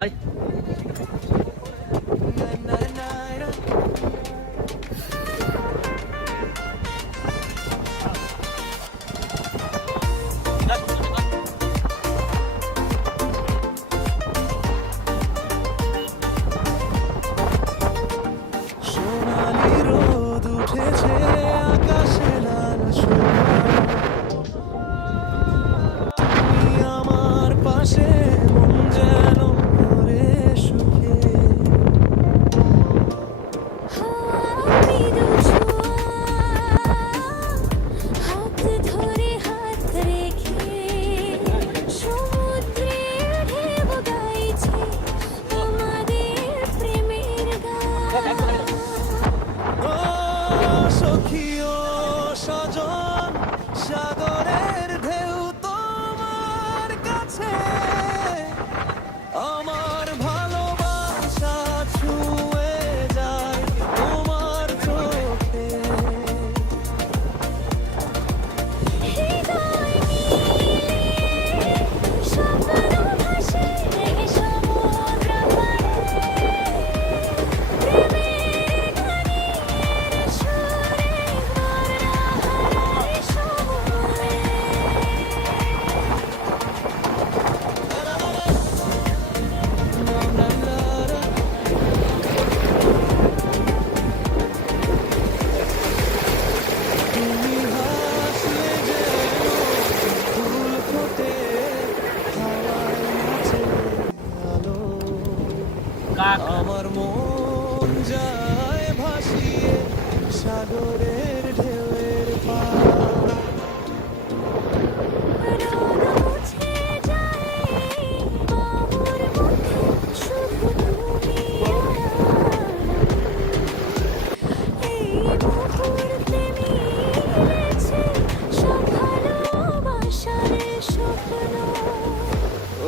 সোনালি রোদ উঠেছে আকাশে লাল তুমি আমার পাশে মন যেন ভরে সুখে সখী ও সজন সাগরের ঢেউ তোমার কাছে আমার ভালোবাসা ছুঁয়ে যায় তোমার চোখে তুমি হাসলে যেন ফুল ফোটে হাওয়ায় নাচে আলো আমার মন যায় ভাসিয়ে সাগরের ঢেউয়ের পার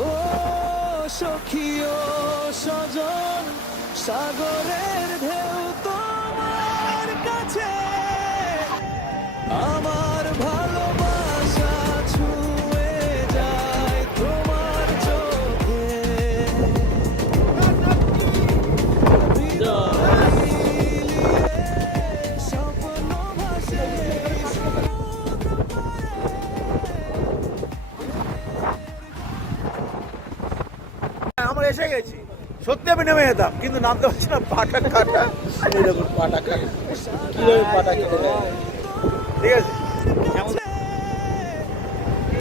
ও সখী ও সজন সাগরের ঢেউ তোমার কাছে আমার ভালোবাসা ছুঁয়ে যায় তোমার চোখে হৃদয় মিলিয়ে স্বপ্ন ভাসে সমুদ্র পাড়ে। আমরা এসে গেছি, সত্যি আমি নেমে যেতাম কিন্তু নামতে পারছি না। পাটা কাটা, এই দেখুন পাটা কাটা, কিভাবে পাটা কেটে দেয়। ঠিক আছে,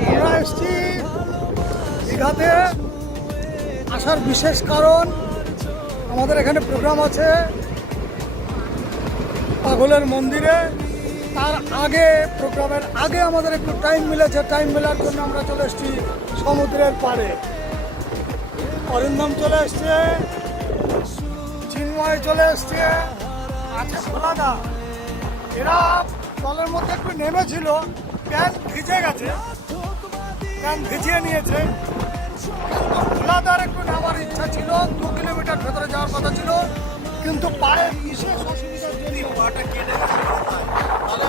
আমরা এসছি দীঘাতে আসার বিশেষ কারণ আমাদের এখানে প্রোগ্রাম আছে পাগলের মন্দিরে। তার আগে প্রোগ্রামের আগে আমাদের একটু টাইম মিলেছে, টাইম মেলার জন্য আমরা চলে এসেছি সমুদ্রের পাড়ে। অরিন্দম চলে এসছে, চিন্ময় চলে এসছে, আছে ভোলাদা। এরা জলের মধ্যে একটু নেমেছিল, প্যান্ট ভিজে গেছে, প্যান্ট ভিজিয়ে নিয়েছে। ভোলাদার একটু নামার ইচ্ছা ছিল, 2 কিলোমিটার ভেতরে যাওয়ার কথা ছিল, কিন্তু পায়ে বিশেষ অসুবিধার জন্য পাটা কেটে গেছে। তাহলে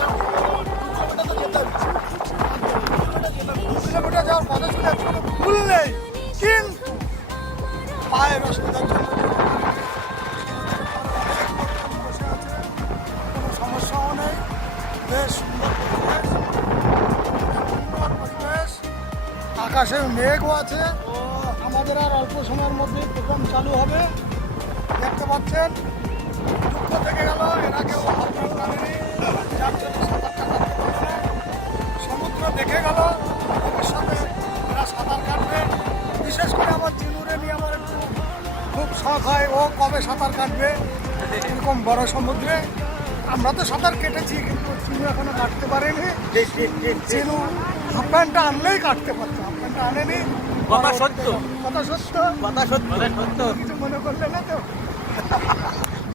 2 কিলোমিটার যাওয়ার কথা ছিল, কোনো ভুল নেই, কিন্তু পায়ের অসুবিধার জন্য বসে আছে, কোনো সমস্যাও নেই। বেশ সুন্দর পরিবেশ, আকাশে মেঘও আছে। আমাদের আর অল্প সময়ের মধ্যেই প্রোগ্রাম চালু হবে। দেখতে পাচ্ছেন দুঃখ থেকে গেল, এরা কেউ হাত টানেনি, যার জন্য সাঁতার কাটতে পারবে না। সমুদ্র দেখে গেল, ভবিষ্যতে এরা সাঁতার কাটবে। বিশেষ করে আমার চিনুরে নিয়ে আমার একটু খুব শখ হয়, ও কবে সাঁতার কাটবে এরকম বড় সমুদ্রে। আমরা তো সাঁতার কেটেছি, কিন্তু চিনু এখনো কাটতে পারেনি। চিনু হাফ প্যান্টটা আনলেই কাটতে পারতো, হাফ প্যান্টটা আনেনি। কথা সত্য, কথা সত্য, কথা সত্য, সত্য। কিছু মনে করলে না তো।